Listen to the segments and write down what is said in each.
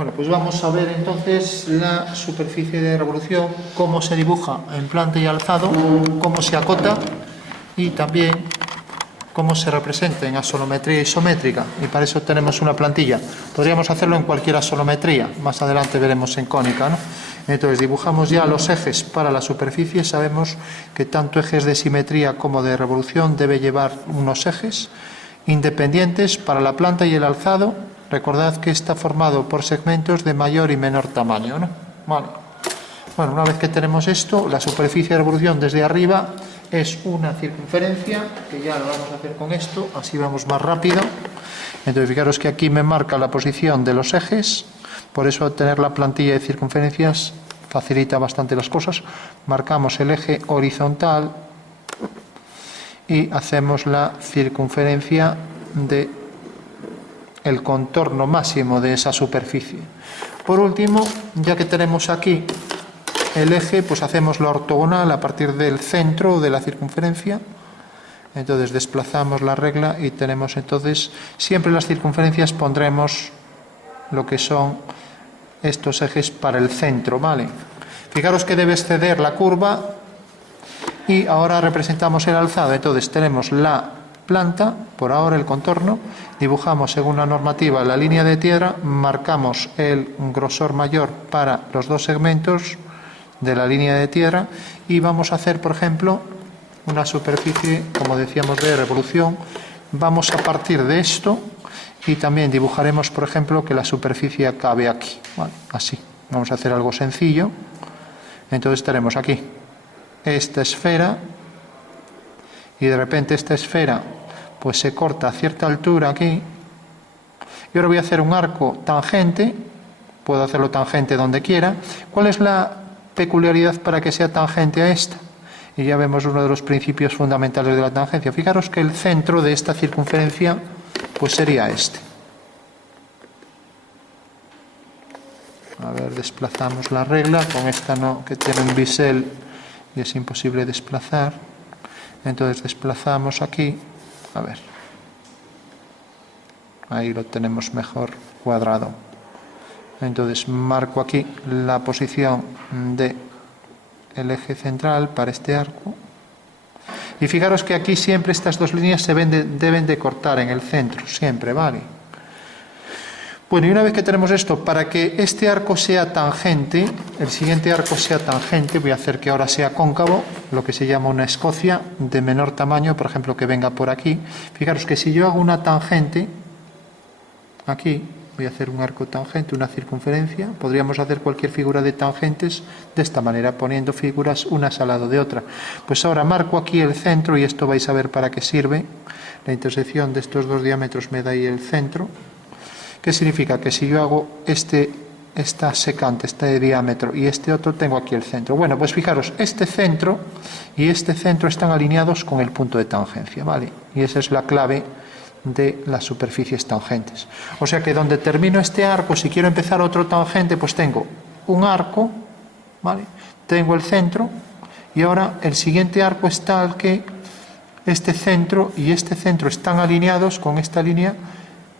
Bueno, pues vamos a ver entonces la superficie de revolución, cómo se dibuja en planta y alzado, cómo se acota y también cómo se representa en axonometría isométrica. Y para eso tenemos una plantilla. Podríamos hacerlo en cualquier axonometría, más adelante veremos en cónica, ¿no? Entonces dibujamos ya los ejes para la superficie. Sabemos que tanto ejes de simetría como de revolución debe llevar unos ejes independientes para la planta y el alzado. Recordad que está formado por segmentos de mayor y menor tamaño, ¿no? Vale. Bueno, una vez que tenemos esto, la superficie de revolución desde arriba es una circunferencia, que ya lo vamos a hacer con esto, así vamos más rápido. Entonces, fijaros que aquí me marca la posición de los ejes, por eso tener la plantilla de circunferencias facilita bastante las cosas. Marcamos el eje horizontal y hacemos la circunferencia de el contorno máximo de esa superficie. Por último, ya que tenemos aquí el eje, pues hacemos la ortogonal a partir del centro de la circunferencia. Entonces desplazamos la regla y tenemos entonces, siempre en las circunferencias pondremos lo que son estos ejes para el centro, ¿vale? Fijaros que debe exceder la curva y ahora representamos el alzado. Entonces tenemos la planta, por ahora el contorno, dibujamos según la normativa la línea de tierra, marcamos el grosor mayor para los dos segmentos de la línea de tierra y vamos a hacer, por ejemplo, una superficie, como decíamos, de revolución. Vamos a partir de esto y también dibujaremos, por ejemplo, que la superficie acabe aquí, ¿vale? Así, vamos a hacer algo sencillo. Entonces tenemos aquí esta esfera y de repente esta esfera pues se corta a cierta altura aquí y ahora voy a hacer un arco tangente. Puedo hacerlo tangente donde quiera. ¿Cuál es la peculiaridad para que sea tangente a esta? Y ya vemos uno de los principios fundamentales de la tangencia. Fijaros que el centro de esta circunferencia pues sería este. A ver, desplazamos la regla. Con esta no, que tiene un bisel y es imposible desplazar. Entonces desplazamos aquí. A ver. Ahí lo tenemos mejor cuadrado. Entonces marco aquí la posición del eje central para este arco. Y fijaros que aquí siempre estas dos líneas deben de cortar en el centro, siempre, ¿vale? Bueno, y una vez que tenemos esto, para que este arco sea tangente, el siguiente arco sea tangente, voy a hacer que ahora sea cóncavo, lo que se llama una escocia de menor tamaño, por ejemplo, que venga por aquí. Fijaros que si yo hago una tangente, aquí, voy a hacer un arco tangente, una circunferencia. Podríamos hacer cualquier figura de tangentes de esta manera, poniendo figuras unas al lado de otra. Pues ahora marco aquí el centro y esto vais a ver para qué sirve. La intersección de estos dos diámetros me da ahí el centro. ¿Qué significa? Que si yo hago esta secante, este diámetro y este otro, tengo aquí el centro. Bueno, pues fijaros, este centro y este centro están alineados con el punto de tangencia, ¿vale? Y esa es la clave de las superficies tangentes. O sea que donde termino este arco, si quiero empezar otro tangente, pues tengo un arco, ¿vale? Tengo el centro y ahora el siguiente arco es tal que este centro y este centro están alineados con esta línea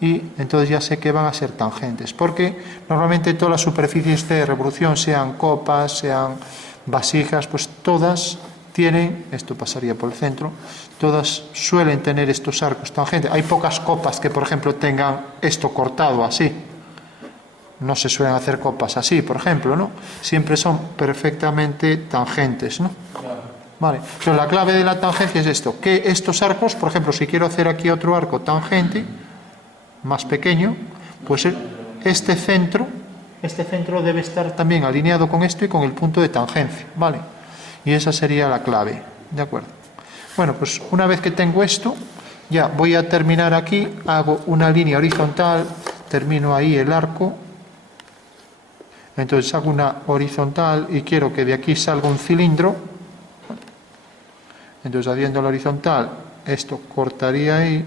y entonces ya sé que van a ser tangentes, porque normalmente todas las superficies de revolución, sean copas, sean vasijas, pues todas tienen, esto pasaría por el centro, todas suelen tener estos arcos tangentes. Hay pocas copas que, por ejemplo, tengan esto cortado así. No se suelen hacer copas así, por ejemplo, ¿no? Siempre son perfectamente tangentes, ¿no? Vale. Entonces la clave de la tangencia es esto, que estos arcos, por ejemplo, si quiero hacer aquí otro arco tangente, más pequeño, pues este centro debe estar también alineado con esto y con el punto de tangencia, ¿vale? Y esa sería la clave, ¿de acuerdo? Bueno, pues una vez que tengo esto, ya voy a terminar aquí, hago una línea horizontal, termino ahí el arco, entonces hago una horizontal y quiero que de aquí salga un cilindro, entonces haciendo la horizontal, esto cortaría ahí,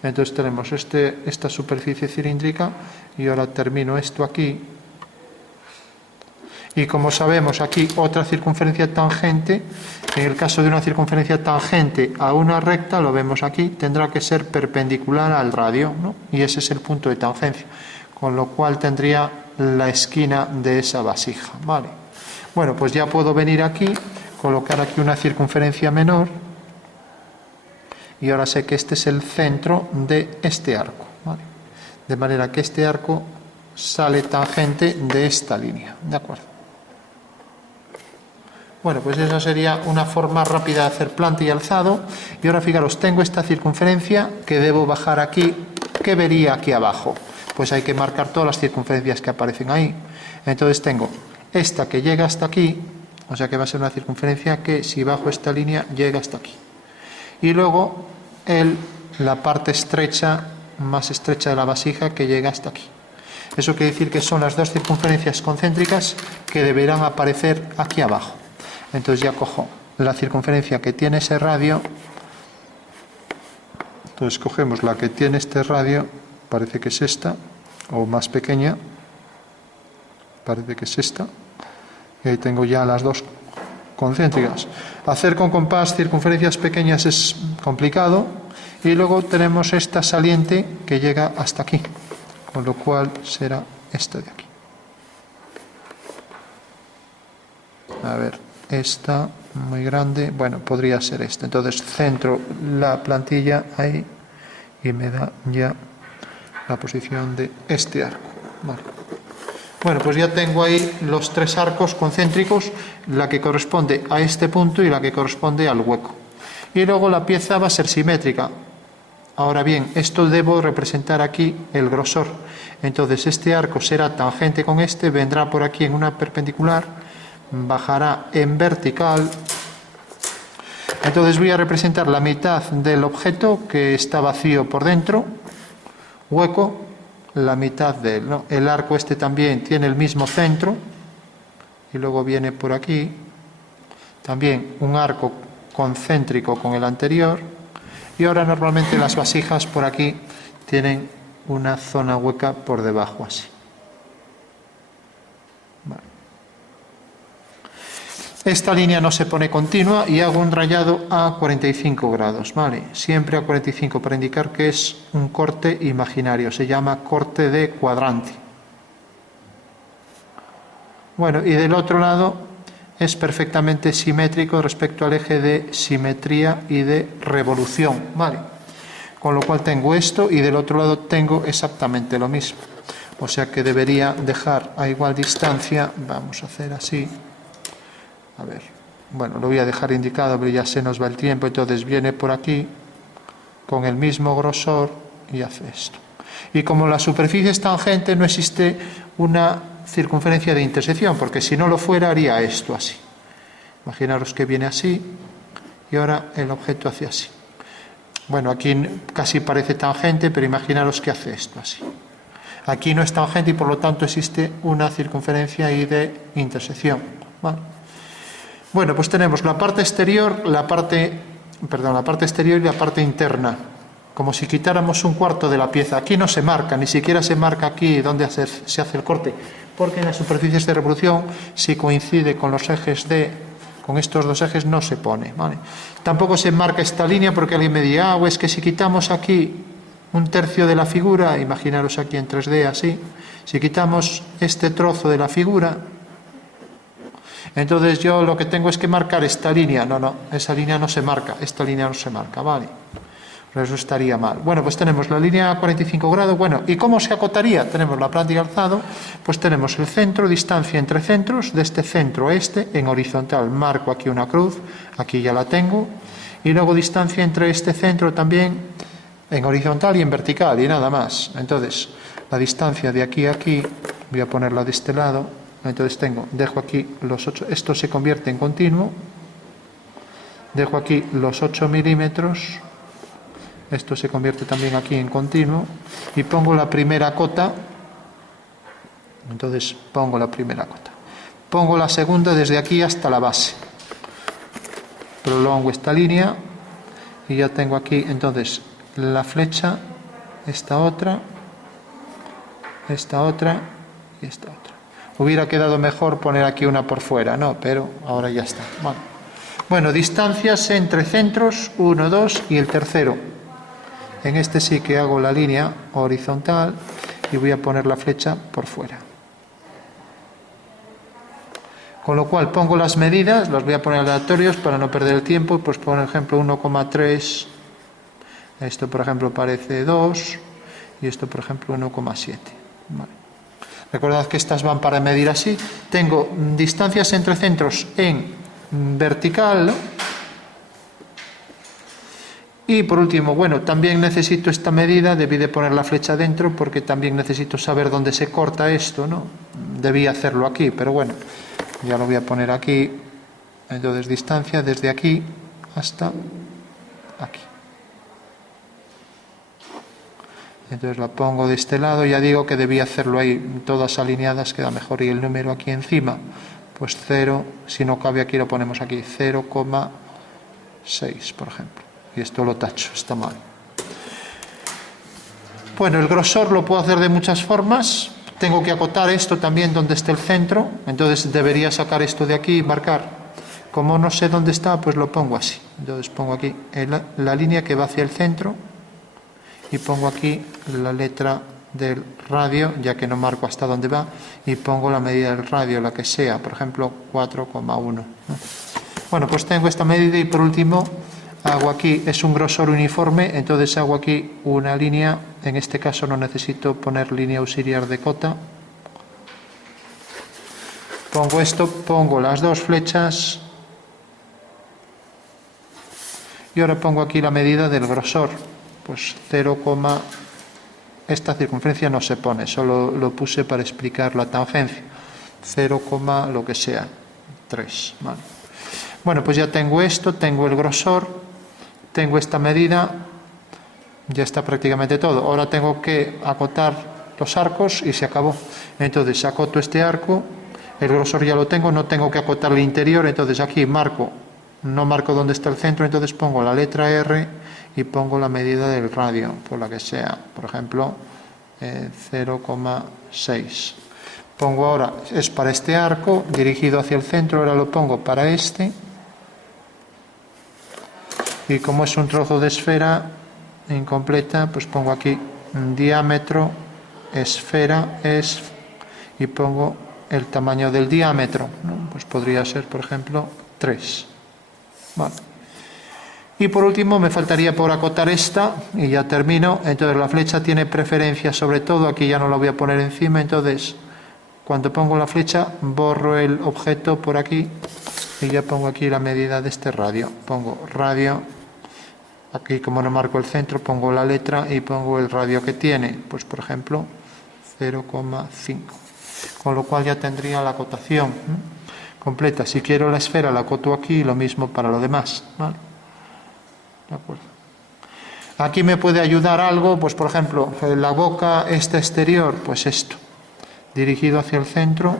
entonces tenemos esta superficie cilíndrica y ahora termino esto aquí. Y como sabemos aquí otra circunferencia tangente, en el caso de una circunferencia tangente a una recta, lo vemos aquí, tendrá que ser perpendicular al radio, ¿no? Y ese es el punto de tangencia, con lo cual tendría la esquina de esa vasija, ¿vale? Bueno, pues ya puedo venir aquí, colocar aquí una circunferencia menor, y ahora sé que este es el centro de este arco, ¿vale? De manera que este arco sale tangente de esta línea, ¿de acuerdo? Bueno, pues esa sería una forma rápida de hacer planta y alzado. Y ahora fijaros, tengo esta circunferencia que debo bajar aquí, que vería aquí abajo. Pues hay que marcar todas las circunferencias que aparecen ahí. Entonces tengo esta que llega hasta aquí, o sea que va a ser una circunferencia que si bajo esta línea llega hasta aquí. Y luego la parte estrecha, más estrecha de la vasija, que llega hasta aquí. Eso quiere decir que son las dos circunferencias concéntricas que deberán aparecer aquí abajo. Entonces ya cojo la circunferencia que tiene ese radio. Entonces cogemos la que tiene este radio, parece que es esta, o más pequeña, parece que es esta. Y ahí tengo ya las dos concéntricas. Hacer con compás circunferencias pequeñas es complicado. Y luego tenemos esta saliente que llega hasta aquí, con lo cual será esta de aquí. A ver, esta muy grande, bueno, podría ser esta. Entonces centro la plantilla ahí y me da ya la posición de este arco. Vale. Bueno, pues ya tengo ahí los tres arcos concéntricos, la que corresponde a este punto y la que corresponde al hueco. Y luego la pieza va a ser simétrica. Ahora bien, esto debo representar aquí el grosor. Entonces este arco será tangente con este, vendrá por aquí en una perpendicular, bajará en vertical. Entonces voy a representar la mitad del objeto que está vacío por dentro, hueco, la mitad de él, ¿no? El arco este también tiene el mismo centro y luego viene por aquí también un arco concéntrico con el anterior. Y ahora normalmente las vasijas por aquí tienen una zona hueca por debajo así. Vale. Esta línea no se pone continua y hago un rayado a 45 grados, ¿vale? Siempre a 45 para indicar que es un corte imaginario, se llama corte de cuadrante. Bueno, y del otro lado es perfectamente simétrico respecto al eje de simetría y de revolución, ¿vale? Con lo cual tengo esto y del otro lado tengo exactamente lo mismo. O sea que debería dejar a igual distancia, vamos a hacer así. A ver, bueno, lo voy a dejar indicado, pero ya se nos va el tiempo, entonces viene por aquí con el mismo grosor y hace esto. Y como la superficie es tangente, no existe una circunferencia de intersección, porque si no lo fuera haría esto así. Imaginaros que viene así y ahora el objeto hace así. Bueno, aquí casi parece tangente, pero imaginaros que hace esto así. Aquí no es tangente y por lo tanto existe una circunferencia ahí de intersección, ¿vale? Bueno, pues tenemos la parte exterior, la parte exterior y la parte interna, como si quitáramos un cuarto de la pieza. Aquí no se marca, ni siquiera se marca aquí donde se hace el corte, porque en las superficies de revolución, si coincide con los ejes con estos dos ejes, no se pone, ¿vale? Tampoco se marca esta línea porque alguien me diga, es que si quitamos aquí un tercio de la figura, imaginaros aquí en 3D así, si quitamos este trozo de la figura, entonces yo lo que tengo es que marcar esta línea. No, esa línea no se marca, esta línea no se marca, ¿vale? Pero eso estaría mal. Bueno, pues tenemos la línea a 45 grados. Bueno, ¿y cómo se acotaría? Tenemos la planta y alzado, pues tenemos el centro, distancia entre centros, de este centro a este, en horizontal marco aquí una cruz, aquí ya la tengo, y luego distancia entre este centro también, en horizontal y en vertical, y nada más. Entonces, la distancia de aquí a aquí, voy a ponerla de este lado, entonces dejo aquí los 8, esto se convierte en continuo, dejo aquí los 8 milímetros, esto se convierte también aquí en continuo, y pongo la primera cota, entonces pongo la primera cota, pongo la segunda desde aquí hasta la base, prolongo esta línea, y ya tengo aquí entonces la flecha, esta otra y esta otra. Hubiera quedado mejor poner aquí una por fuera, ¿no? Pero ahora ya está. Bueno, distancias entre centros, 1, 2 y el tercero. En este sí que hago la línea horizontal y voy a poner la flecha por fuera. Con lo cual pongo las medidas, las voy a poner aleatorios para no perder el tiempo, pues por ejemplo 1,3, esto por ejemplo parece 2 y esto por ejemplo 1,7. Vale. Recordad que estas van para medir así. Tengo distancias entre centros en vertical, ¿no? Y por último, bueno, también necesito esta medida, debí de poner la flecha dentro porque también necesito saber dónde se corta esto, ¿no? Debí hacerlo aquí, pero bueno, ya lo voy a poner aquí. Entonces, distancia desde aquí hasta aquí. Entonces la pongo de este lado, ya digo que debí hacerlo ahí, todas alineadas, queda mejor. Y el número aquí encima, pues 0, si no cabe aquí lo ponemos aquí, 0,6, por ejemplo. Y esto lo tacho, está mal. Bueno, el grosor lo puedo hacer de muchas formas. Tengo que acotar esto también donde esté el centro, entonces debería sacar esto de aquí y marcar. Como no sé dónde está, pues lo pongo así. Entonces pongo aquí la línea que va hacia el centro y pongo aquí la letra del radio, ya que no marco hasta dónde va, y pongo la medida del radio, la que sea, por ejemplo 4,1. Bueno, pues tengo esta medida y por último hago aquí, es un grosor uniforme, entonces hago aquí una línea, en este caso no necesito poner línea auxiliar de cota. Pongo esto, pongo las dos flechas y ahora pongo aquí la medida del grosor, pues 0, esta circunferencia no se pone, solo lo puse para explicar la tangencia, 0, lo que sea, 3, ¿vale? Bueno, pues ya tengo esto, tengo el grosor, tengo esta medida, ya está prácticamente todo. Ahora tengo que acotar los arcos y se acabó. Entonces acoto este arco, el grosor ya lo tengo, no tengo que acotar el interior, entonces aquí marco, no marco dónde está el centro, entonces pongo la letra R y pongo la medida del radio, por la que sea, por ejemplo 0,6. Pongo ahora, es para este arco, dirigido hacia el centro, ahora lo pongo para este. Y como es un trozo de esfera incompleta, pues pongo aquí diámetro, esfera, y pongo el tamaño del diámetro, ¿no? Pues podría ser, por ejemplo, 3. Vale. Y por último me faltaría por acotar esta, y ya termino. Entonces la flecha tiene preferencia sobre todo, aquí ya no la voy a poner encima, entonces cuando pongo la flecha borro el objeto por aquí y ya pongo aquí la medida de este radio. Pongo radio. Aquí, como no marco el centro, pongo la letra y pongo el radio que tiene, pues por ejemplo 0,5, con lo cual ya tendría la acotación completa. Si quiero la esfera la acoto aquí, lo mismo para lo demás, ¿vale? De acuerdo. Aquí me puede ayudar algo, pues por ejemplo la boca esta exterior, pues esto, dirigido hacia el centro,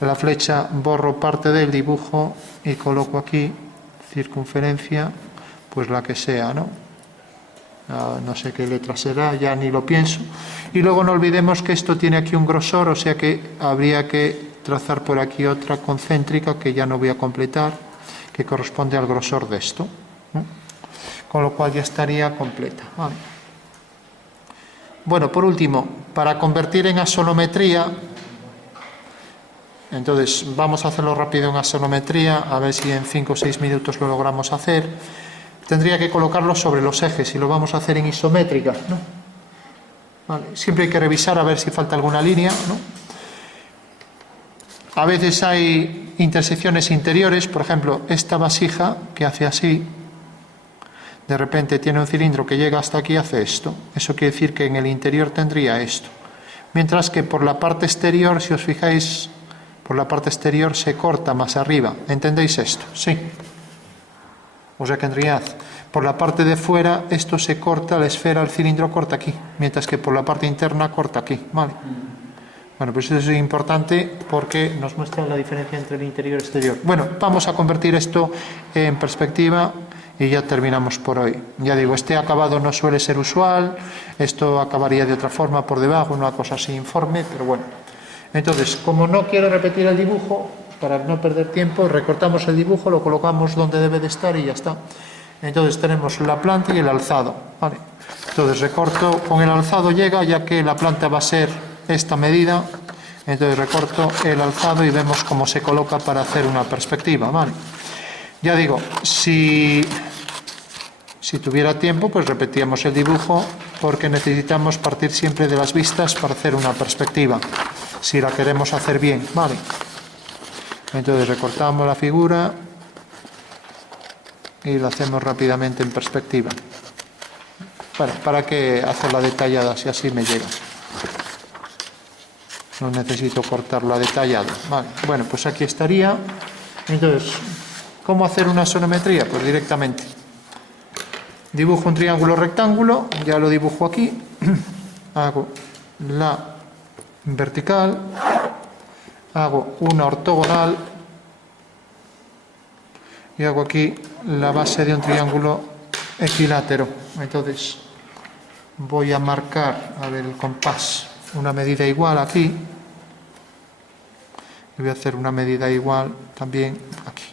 la flecha borro parte del dibujo y coloco aquí circunferencia, pues la que sea, ¿no? No sé qué letra será, ya ni lo pienso. Y luego no olvidemos que esto tiene aquí un grosor, o sea que habría que trazar por aquí otra concéntrica que ya no voy a completar, que corresponde al grosor de esto, ¿no? Con lo cual ya estaría completa. Vale. Bueno, por último, para convertir en axonometría, entonces vamos a hacerlo rápido en axonometría, a ver si en 5 o 6 minutos lo logramos hacer. Tendría que colocarlo sobre los ejes y lo vamos a hacer en isométrica, ¿no? Vale. Siempre hay que revisar a ver si falta alguna línea, ¿no? A veces hay intersecciones interiores, por ejemplo, esta vasija que hace así, de repente tiene un cilindro que llega hasta aquí y hace esto. Eso quiere decir que en el interior tendría esto. Mientras que por la parte exterior, si os fijáis, por la parte exterior se corta más arriba. ¿Entendéis esto? Sí. O sea que en realidad, por la parte de fuera, esto se corta, la esfera, el cilindro corta aquí, mientras que por la parte interna corta aquí, ¿vale? Bueno, pues eso es importante porque nos muestra la diferencia entre el interior y el exterior. Bueno, vamos a convertir esto en perspectiva y ya terminamos por hoy. Ya digo, este acabado no suele ser usual, esto acabaría de otra forma por debajo, una cosa así informe, pero bueno. Entonces, como no quiero repetir el dibujo, para no perder tiempo, recortamos el dibujo, lo colocamos donde debe de estar y ya está. Entonces tenemos la planta y el alzado, ¿vale? Entonces recorto, con el alzado llega, ya que la planta va a ser esta medida, Entonces recorto el alzado y vemos cómo se coloca para hacer una perspectiva, ¿vale? Ya digo, si tuviera tiempo, pues repetíamos el dibujo, porque necesitamos partir siempre de las vistas para hacer una perspectiva, si la queremos hacer bien, ¿vale? Entonces recortamos la figura y la hacemos rápidamente en perspectiva. Bueno, ¿para qué hacerla detallada si así me llega? No necesito cortarla detallada. Vale. Bueno, pues aquí estaría. Entonces, ¿cómo hacer una sonometría? Pues directamente. Dibujo un triángulo rectángulo, ya lo dibujo aquí. Hago la vertical, hago una ortogonal y hago aquí la base de un triángulo equilátero. Entonces, voy a marcar, a ver, el compás, una medida igual aquí, y voy a hacer una medida igual también aquí,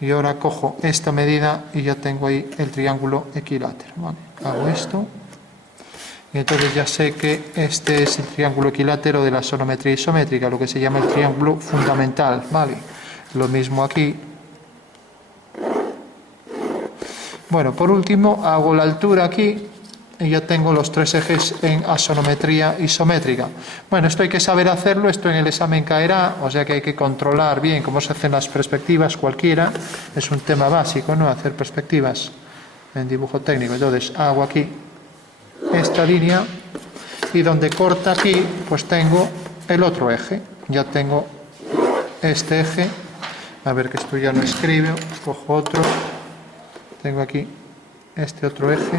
y ahora cojo esta medida y ya tengo ahí el triángulo equilátero, ¿vale? Hago esto y entonces ya sé que este es el triángulo equilátero de la sonometría isométrica, lo que se llama el triángulo fundamental, ¿vale? Lo mismo aquí. Bueno, por último hago la altura aquí y ya tengo los tres ejes en asonometría isométrica. Bueno, esto hay que saber hacerlo, esto en el examen caerá, o sea que hay que controlar bien cómo se hacen las perspectivas, cualquiera, es un tema básico, ¿no? Hacer perspectivas en dibujo técnico. Entonces hago aquí esta línea y donde corta aquí, pues tengo el otro eje. Ya tengo este eje, a ver que esto ya no escribo, cojo otro, tengo aquí este otro eje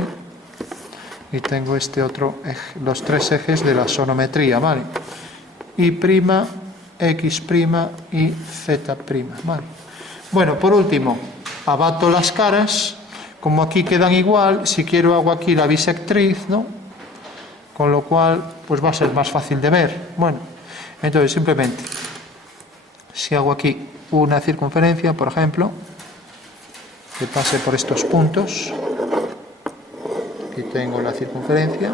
y tengo este otro eje, los tres ejes de la sonometría, ¿vale? Y', X' y Z', ¿vale? Bueno, por último, abato las caras, como aquí quedan igual, si quiero hago aquí la bisectriz, ¿no? Con lo cual, pues va a ser más fácil de ver. Bueno, entonces simplemente, si hago aquí una circunferencia, por ejemplo, que pase por estos puntos, aquí tengo la circunferencia,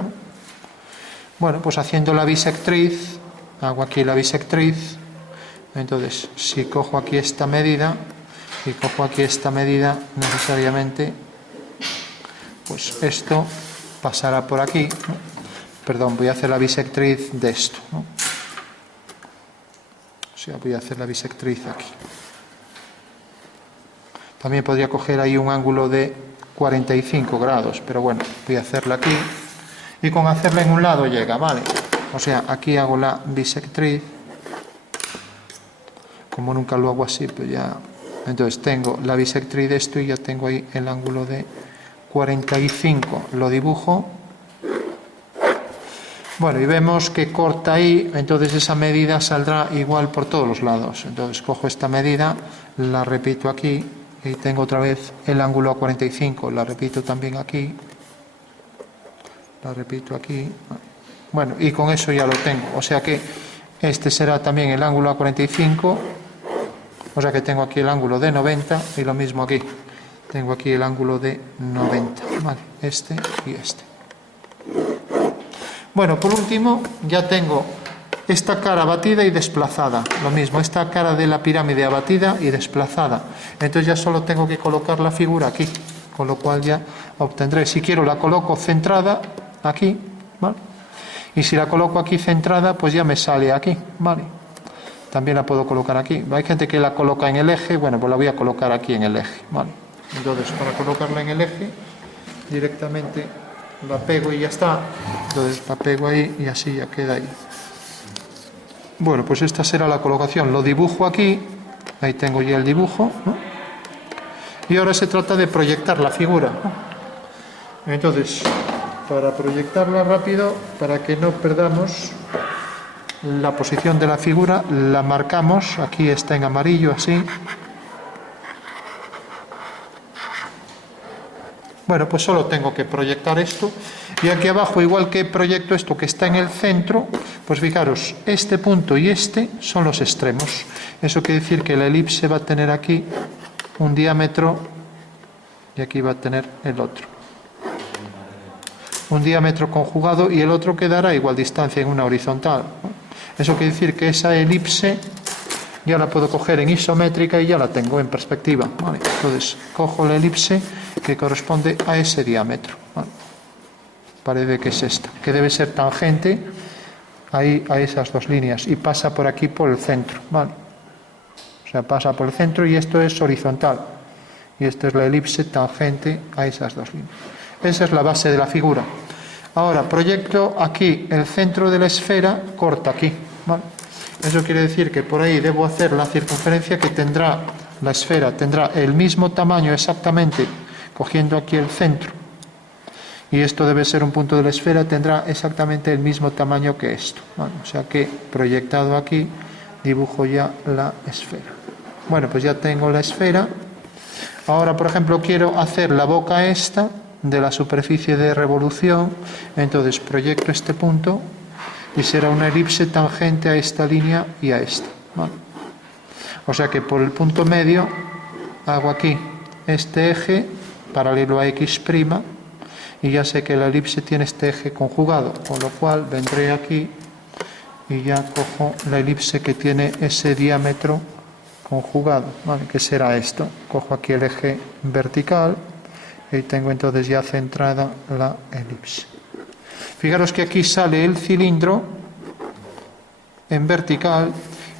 bueno, pues haciendo la bisectriz, hago aquí la bisectriz, entonces si cojo aquí esta medida y cojo aquí esta medida, necesariamente pues esto pasará por aquí, ¿no? Perdón, voy a hacer la bisectriz de esto, ¿no? O sea, voy a hacer la bisectriz aquí. También podría coger ahí un ángulo de 45 grados, pero bueno, voy a hacerla aquí. Y con hacerla en un lado llega, ¿vale? O sea, aquí hago la bisectriz. Como nunca lo hago así, pues ya... Entonces tengo la bisectriz de esto y ya tengo ahí el ángulo de 45. Lo dibujo. Bueno, y vemos que corta ahí, entonces esa medida saldrá igual por todos los lados. Entonces cojo esta medida, la repito aquí. Y tengo otra vez el ángulo a 45, la repito también aquí, la repito aquí. Bueno, y con eso ya lo tengo, o sea que este será también el ángulo a 45, o sea que tengo aquí el ángulo de 90 y lo mismo aquí, tengo aquí el ángulo de 90, ¿vale? Este y este. Bueno, por último ya tengo esta cara abatida y desplazada, lo mismo, esta cara de la pirámide abatida y desplazada. Entonces ya solo tengo que colocar la figura aquí, con lo cual ya obtendré, si quiero la coloco centrada aquí, ¿vale? Y si la coloco aquí centrada, pues ya me sale aquí, ¿vale? También la puedo colocar aquí. Hay gente que la coloca en el eje, bueno, pues la voy a colocar aquí en el eje, ¿vale? Entonces, para colocarla en el eje, directamente la pego y ya está. Entonces la pego ahí y así ya queda ahí. Bueno, pues esta será la colocación. Lo dibujo aquí, ahí tengo ya el dibujo, ¿no? Y ahora se trata de proyectar la figura, ¿no? Entonces, para proyectarla rápido, para que no perdamos la posición de la figura, la marcamos, aquí está en amarillo, así. Bueno, pues solo tengo que proyectar esto. Y aquí abajo, igual que proyecto esto que está en el centro, pues fijaros, este punto y este son los extremos. Eso quiere decir que la elipse va a tener aquí un diámetro y aquí va a tener el otro. Un diámetro conjugado y el otro quedará a igual distancia en una horizontal, ¿no? Eso quiere decir que esa elipse ya la puedo coger en isométrica y ya la tengo en perspectiva, ¿vale? Entonces, cojo la elipse que corresponde a ese diámetro, ¿vale? Parece que es esta, que debe ser tangente ahí a esas dos líneas y pasa por aquí por el centro, ¿vale? O sea, pasa por el centro y esto es horizontal. Y esta es la elipse tangente a esas dos líneas. Esa es la base de la figura. Ahora, proyecto aquí el centro de la esfera, corta aquí, ¿vale? Eso quiere decir que por ahí debo hacer la circunferencia que tendrá la esfera, tendrá el mismo tamaño exactamente, cogiendo aquí el centro. Y esto debe ser un punto de la esfera, tendrá exactamente el mismo tamaño que esto, ¿vale? O sea que proyectado aquí, dibujo ya la esfera. Bueno, pues ya tengo la esfera. Ahora, por ejemplo, quiero hacer la boca esta de la superficie de revolución. Entonces proyecto este punto y será una elipse tangente a esta línea y a esta, ¿vale? O sea que por el punto medio hago aquí este eje paralelo a X', y ya sé que la elipse tiene este eje conjugado, con lo cual vendré aquí y ya cojo la elipse que tiene ese diámetro conjugado, ¿vale? Que será esto. Cojo aquí el eje vertical y tengo entonces ya centrada la elipse. Fijaros que aquí sale el cilindro en vertical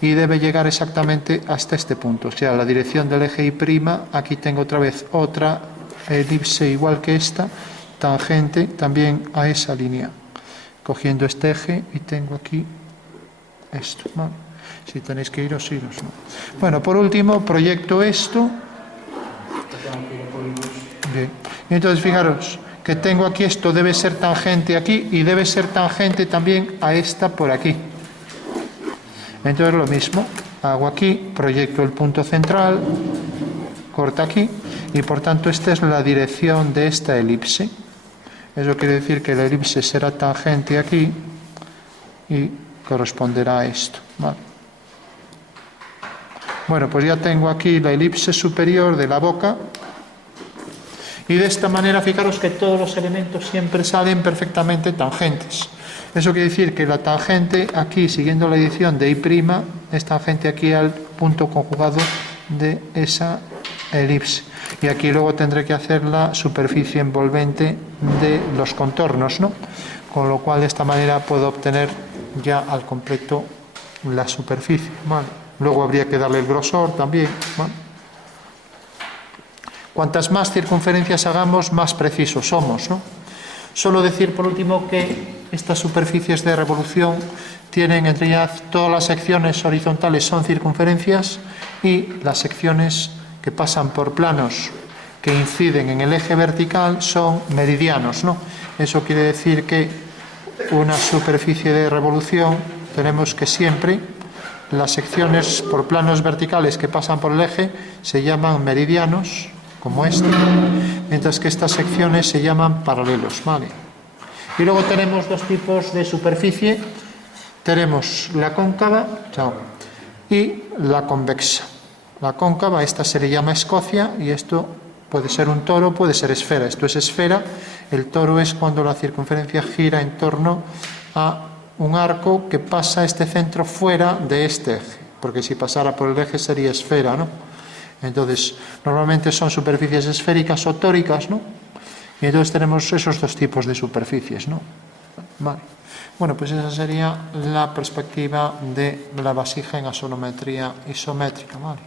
y debe llegar exactamente hasta este punto, o sea, la dirección del eje Y'. Aquí tengo otra vez otra elipse igual que esta, tangente también a esa línea, cogiendo este eje y tengo aquí esto, ¿vale? Si tenéis que iros, iros, ¿no? Bueno, por último, proyecto esto. Bien. Y entonces, fijaros que tengo aquí esto, debe ser tangente aquí y debe ser tangente también a esta por aquí. Entonces, lo mismo, hago aquí, proyecto el punto central, corta aquí, y por tanto, esta es la dirección de esta elipse. Eso quiere decir que la elipse será tangente aquí y corresponderá a esto, ¿vale? Bueno, pues ya tengo aquí la elipse superior de la boca y de esta manera fijaros que todos los elementos siempre salen perfectamente tangentes. Eso quiere decir que la tangente aquí, siguiendo la dirección de Y', es tangente aquí al punto conjugado de esa elipse. Y aquí luego tendré que hacer la superficie envolvente de los contornos, ¿no? Con lo cual de esta manera puedo obtener ya al completo la superficie, ¿vale? Luego habría que darle el grosor también, ¿vale? Cuantas más circunferencias hagamos, más precisos somos, ¿no? Solo decir por último que estas superficies de revolución tienen en realidad todas las secciones horizontales son circunferencias y las secciones que pasan por planos que inciden en el eje vertical son meridianos, ¿no? Eso quiere decir que una superficie de revolución tenemos que siempre las secciones por planos verticales que pasan por el eje se llaman meridianos, como este, mientras que estas secciones se llaman paralelos, ¿vale? Y luego tenemos dos tipos de superficie. Tenemos la cóncava y la convexa. La cóncava, esta se le llama Escocia y esto puede ser un toro, puede ser esfera. Esto es esfera. El toro es cuando la circunferencia gira en torno a un arco que pasa este centro fuera de este eje, porque si pasara por el eje sería esfera, ¿no? Entonces, normalmente son superficies esféricas o tóricas, ¿no? Y entonces tenemos esos dos tipos de superficies, ¿no? Vale. Bueno, pues esa sería la perspectiva de la vasija en asonometría isométrica, ¿vale?